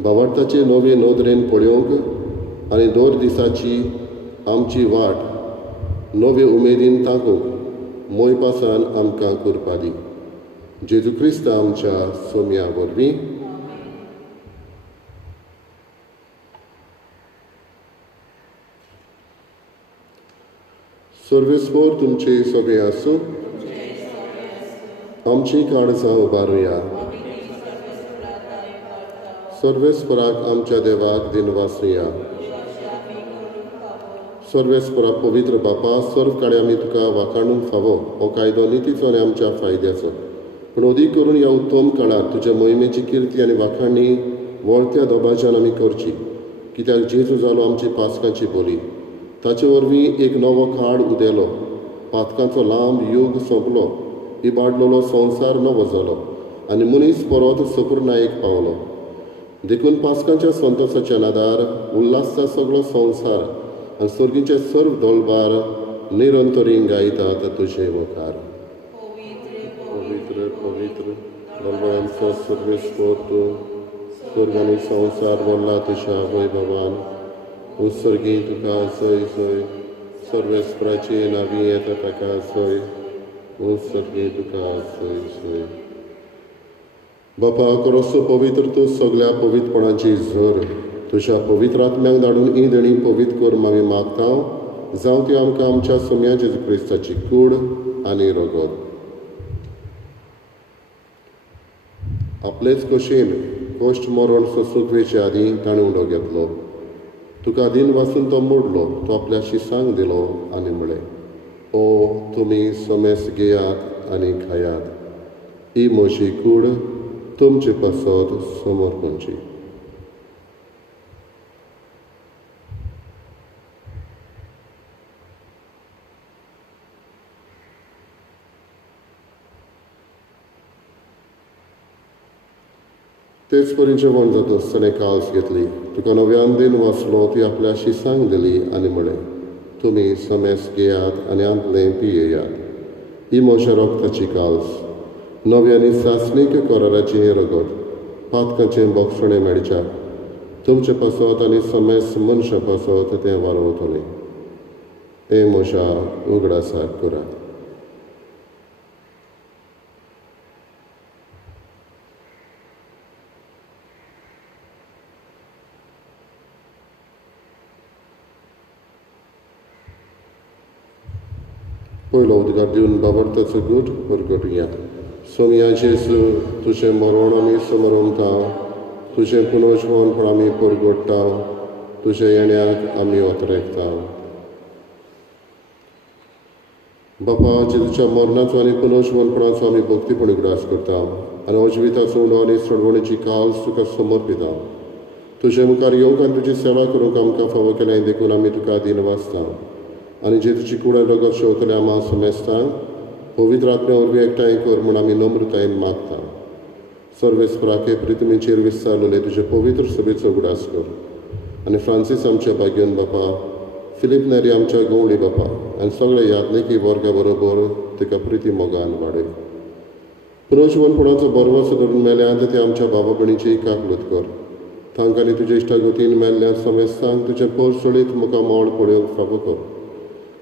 भावार्थाचे नवे नोदरेन पळोवंक आनी दर दिसाची आमची वाट नवे उमेदीन तांकूंक मोय पासान आमकां करपा दी. जेजू क्रिस्त आमच्या सोम्या वरवीं. सर्वेस्वर तुमचे सोबे आसूं. आमची काळजां उबारुया. सर्वेस्पराक आमच्या देवाक दिनवासुया. सर्वेस्परा पवित्र बापा, सर्व काळे आमी तुका वाखाणूंक फावो हो कायदो नितीचो आनी आमच्या फायद्याचो. पूण अदीक करून ह्या उत्तम काळात तुज्या मोहिमेची किर्ती आनी वाखाणणी वळत्या दोबाज्यान आमी करची, कित्याक जेजू जालो आमची पासकांची बोली. ताचे वरवीं एक नवो काळ उदेलो, पातकांचो लांब यूग सोंपलो, इबाडलेलो संवसार नवो जालो आनी मनीस परत सपुर्नायेक पावलो. देखून पासकांच्या संतोशाच्या नादार उल्हासा सगळो संवसार आनी सर्गीचे सर्व दोळबार निरंतरीन गायतात तुजे मुखार. पवित्र पवित्र दोळबारांचो सर्वेस्वर तूं, स्वर्ग आनी संवसार व्हरला तुज्या वैभवान. उत्सर्गी तुका जय जय, सर्वेस्पराची नांवी येता ताका जय. उत्सर्गी तुका जय जय. बापा खरोच पवित्र तूं सगळ्या पवित्रपणाची झर तुज्या पवित्र आत्म्याक धाडून ईद आनी पवित्र कर आमी मागता. जावं ती आमकां आमच्या सोम्या जेजू क्रिस्ताची कूड आनी रगत. आपलेच कशेन कोश्ट मरण सोंसुकवेचे आदीं ताणें उडो घेतलो. तुका दिन वाचून तो मोडलो, तो आपल्या शिसांक दिलो आनी म्हळें, ओ तुमी सोमेस घेयात आनी खायात, ही म्हजी कूड तुमचे पासत समर्पणची. तेच परी जेवण जाता आसतना काल्स घेतली. तुका नव्यान दिन वाचलो, ती आपल्या शिसांक दिली आनी म्हळें, तुमी समेस घेयात आनी आपलें पियेयात, ही म्हज्या रोगताची काल्स, नव्यानी सासणीक कराराची हें रगत, पातकांचें बोगसणें मेळच्याक तुमचे पासत आनी समेस मनशा पासत तें वालोवतलें. हें म्हज्या उगडासाक करात. पयलो उदगार दिवन बाबर्थाचो गूट परगटुया. सोम्या जेजू, तुजें मरण आमी समरमता, तुजें पुनर्जीवनपण आमी परगटता, तुज्या येण्याक आमी ओतरेकता. बापा, जेजूच्या मरणाचो आनी पुनर्जीवनपणाचो आमी भक्तीपण उगडास करता आनी अजिविताचो उंडो आनी सडवणेची काल्स तुका समर्पिता. तुजे मुखार येवंक आनी तुजी सेवा करूंक आमकां फावो केलें देखून आमी तुका दिन वाचता आनी जेजूची कूड आनी रगत शेवतले आम्हा समेस्तांक पवित्र आत्म्या वरवीं एकठांय कर म्हूण आमी नम्रतायेन मागता. सर्वेस्पराके प्रितमेचेर विस्तारलेले तुजे पवित्र सभेचो उगडास कर आनी फ्रांसीस आमच्या भाग्यन बापा, फिलीप नेरी आमच्या गवळी बापा आनी सगळे यात्नेकी वर्गा बरोबर तिका प्रिती मोगान वाडय. पुनर्जीवनपणाचो बरवस धरून मेल्यांत ते आमच्या बाबा भणीची काकलूत कर. तांकां आनी तुजे इश्टागतीन मेल्ल्या समेस्तांक तुजे पोरसळीत मुखार मोळ पळोवंक फावो कर.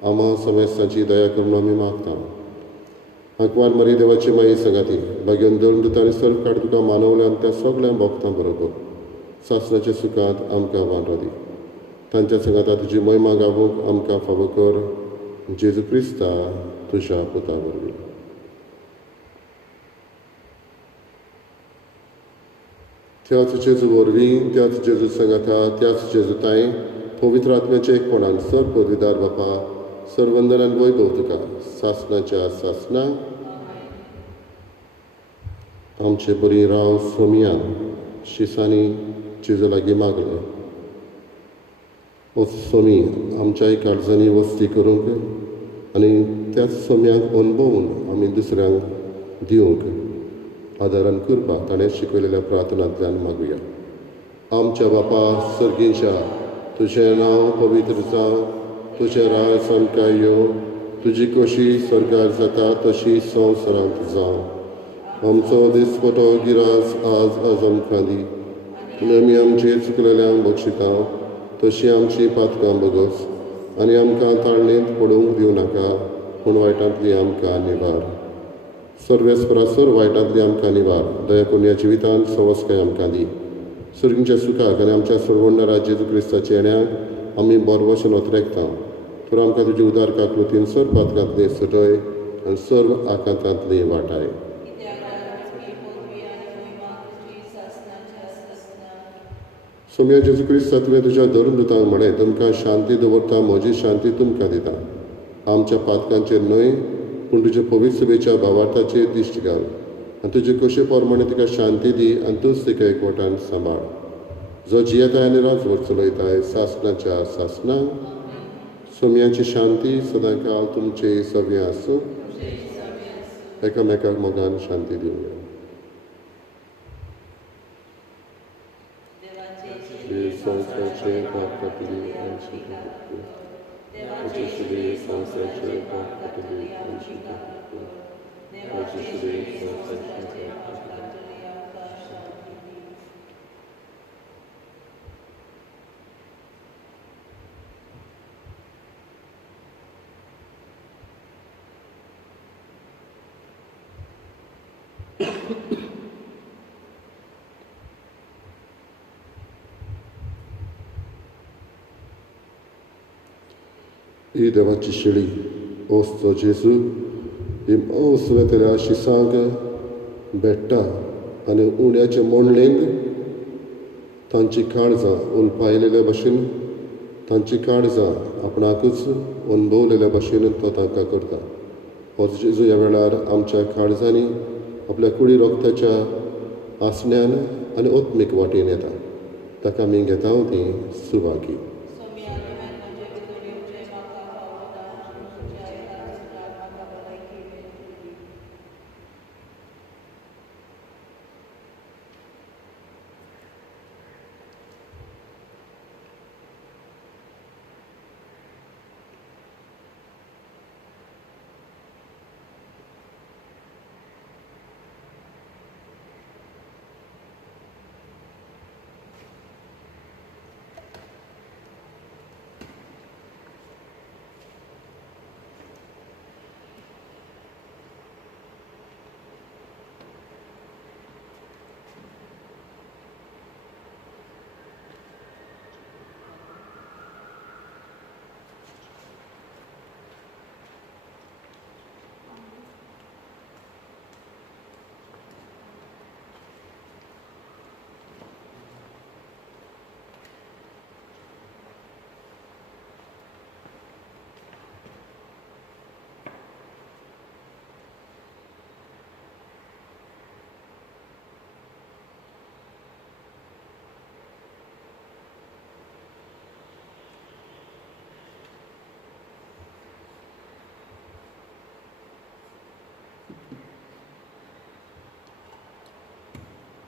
आम्हा समेस्तांची दया करून आमी मागता. आंकवार मरी देवाची माई संगाती भाग्यन दंड आनी सर्व काड तुका मानवल्यान त्या सगळ्या भक्तां बरोबर सासणाच्या सुखांत आमकां वांटो दी. तांच्या संगाता तुजी महिमा गावूंक आमकां फावो कर. जेजू क्रिस्ता तुज्या पुता वरवीं. त्याच जेजू वरवीं त्याच जेजू सांगाता त्याच जेजू ताई पवित्र आत्म्याचे एकपणान सर पदवीदार बापा सर्वंदनान वैभव तुका सासनाच्या सासना आमचे बरी राव सोमिया शिसांनी जेजू लागीं मागले हो सोमी आमच्याय काळजांनी वस्ती करूंक आनी त्याच सोम्याक अनुभवून आमी दुसऱ्यांक दिवंक आदारान करपाक ताणें शिकयलेल्या प्रार्थनांतल्यान मागुया. आमच्या बापा सर्गीच्या तुजें नांव पवित्र जावं, तुजें राय सामकें येवं, तुजी कशी स्वर्गार जाता तशी संवसारांत जावं. आमचो दिसपटो गिरास आज आमकां दी आनी आमी आमचे चुकलेल्यांक बक्षिता तशी आमची पातकां बगस आनी आमकां ताळणेंत पडूंक दिवं नाका पूण वायटांतली आमकां निवार. सर्वेस्परासर वायटांतली आमकां निवार. दया करून ह्या जिवितांत सवस्काय आमकां दी. सर्गीच्या सुखाक आनी आमच्या सर्वोन्नरा जेजू क्रिस्ताच्या येण्याक आमी बरो भशेन वतरेकता. तर आमकां तुजी उदार काकृतीन सर्व पातकांतली सुटय आनी सर्व आकांतांतली वाटाय. सोम्या जेजू क्रिस्ता तुवें तुज्या धर्मदुतांक म्हळें तुमकां शांती दवरता म्हजी शांती तुमकां दिता. आमच्या पातकांचेर न्हय पूण तुजे पवित्र सभेच्या भावार्थाचेर दिश्ट घाल आनी तुजे कशे प्रमाणे तिका शांती दी आनी तूंच तिका एकवटान सांबाळ. जो जियेताय आनी राजवर चलयताय सासनाच्या सासना सोम्याची शांती सदां काळ तुमचे सव्य आसूं. एकामेकाक मोगान शांती दिवया. संवसाराचे पाप कापली आमची ताचे सगळे संवसाराचे पाप कापली आमची ताचे सगळे संवसाराचे पाप कापली. ही देवाची शेळी ओस्तो जेजू ही सुवेतल्या शिसांक भेट्टा आनी उण्याचे मोडलेंत तांची काळजां उलपायलेल्या भशेन तांची काळजां आपणाकूच अनुभवलेल्या भशेन तो तांकां करता. हो जेजू ह्या वेळार आमच्या काळजांनी आपल्या कुडी रोगताच्या आसण्यान आनी ओत्मीक वाटेन येता. ताका आमी घेता ती सुवागी.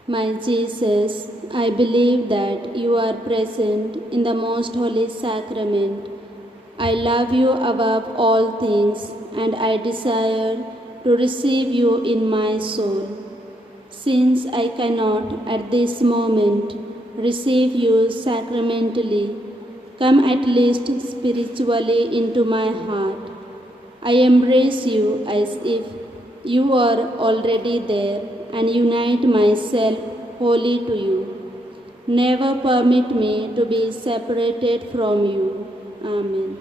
My Jesus, I believe that you are present in the most holy sacrament. I love you above all things, and I desire to receive you in my soul. Since I cannot at this moment receive you sacramentally, come at least spiritually into my heart. I embrace you as if you are already there and unite myself wholly to you. Never permit me to be separated from you. Amen.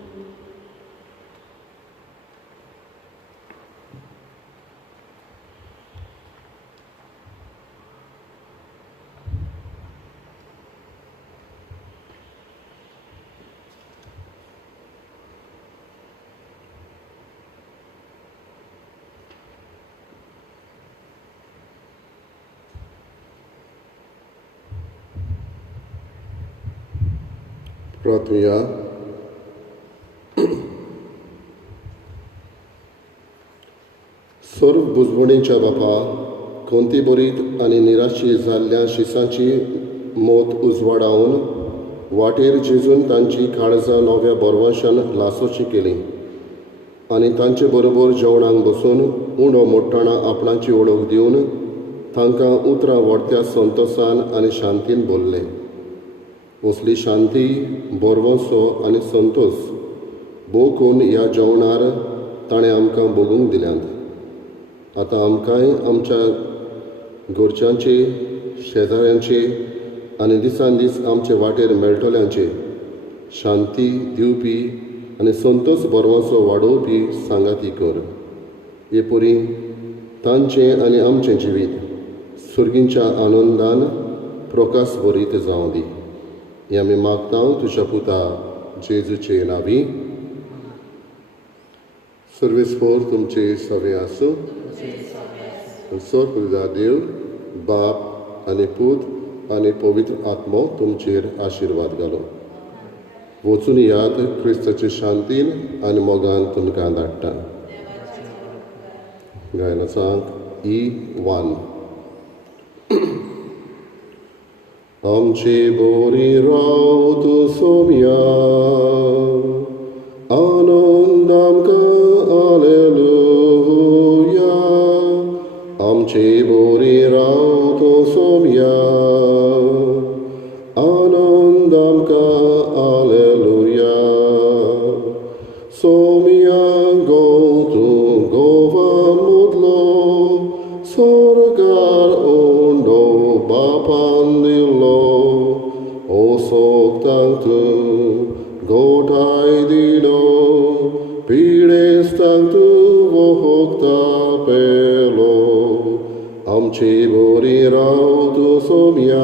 प्रार्थूया. सर्व बुजवणीच्या बापा, कोणती बरीत आनी निराशी जाल्ल्या शिसांची मोत उजवाडावन वाटेर जेजून तांची काळजां नव्या बोरवांशान लासोची केली आनी तांचे बरोबर जेवणाक बसून उंडो मोडटना आपणाची ओळख दिवन तांकां उतरां व्हडत्या संतोशान आनी शांतीन बोल्ले. असली शांती, बोरवंसो आनी संतोश भोव करून ह्या जेवणार ताणें आमकां भोगूंक दिल्यात. आतां आमकांय आमच्या घरच्यांचे, शेजाऱ्यांचे आनी दिसान दीस आमचे वाटेर मेळटल्यांचे शांती दिवपी आनी संतोश बोरवंसो वाडोवपी सांगाती कर. हे परी तांचें आनी आमचें जिवीत सुर्गींच्या आनंदान प्रकाश भरीत जावं दी. हें आमी मागता तुज्या पुता जेजूचे नांवी. सर्वेस्पोर तुमचे सवे आसूं. सोर देव, बाप आनी पूत आनी पवित्र आत्मो तुमचेर आशिर्वाद घालो. वचून याद क्रिस्ताचे शांतीन आनी मोगान तुमकां धाडटा. गायना सांग E1. आमचे बोरी राव तूं सोम्या, आनंद आमकां हालेलुया. आमचे बोरी राव तूं सोम्या, आनंद आमकां हालेलुया. सोम्या गो तूं गोवान मुदलो, स्वर्गार उंडो बापान दिलो. ओ सोगतांक तूं गोठाय दिलो, पिडेस्तांक तूं वोगता पेलो. आमची बोरी राव तूं सोम्या.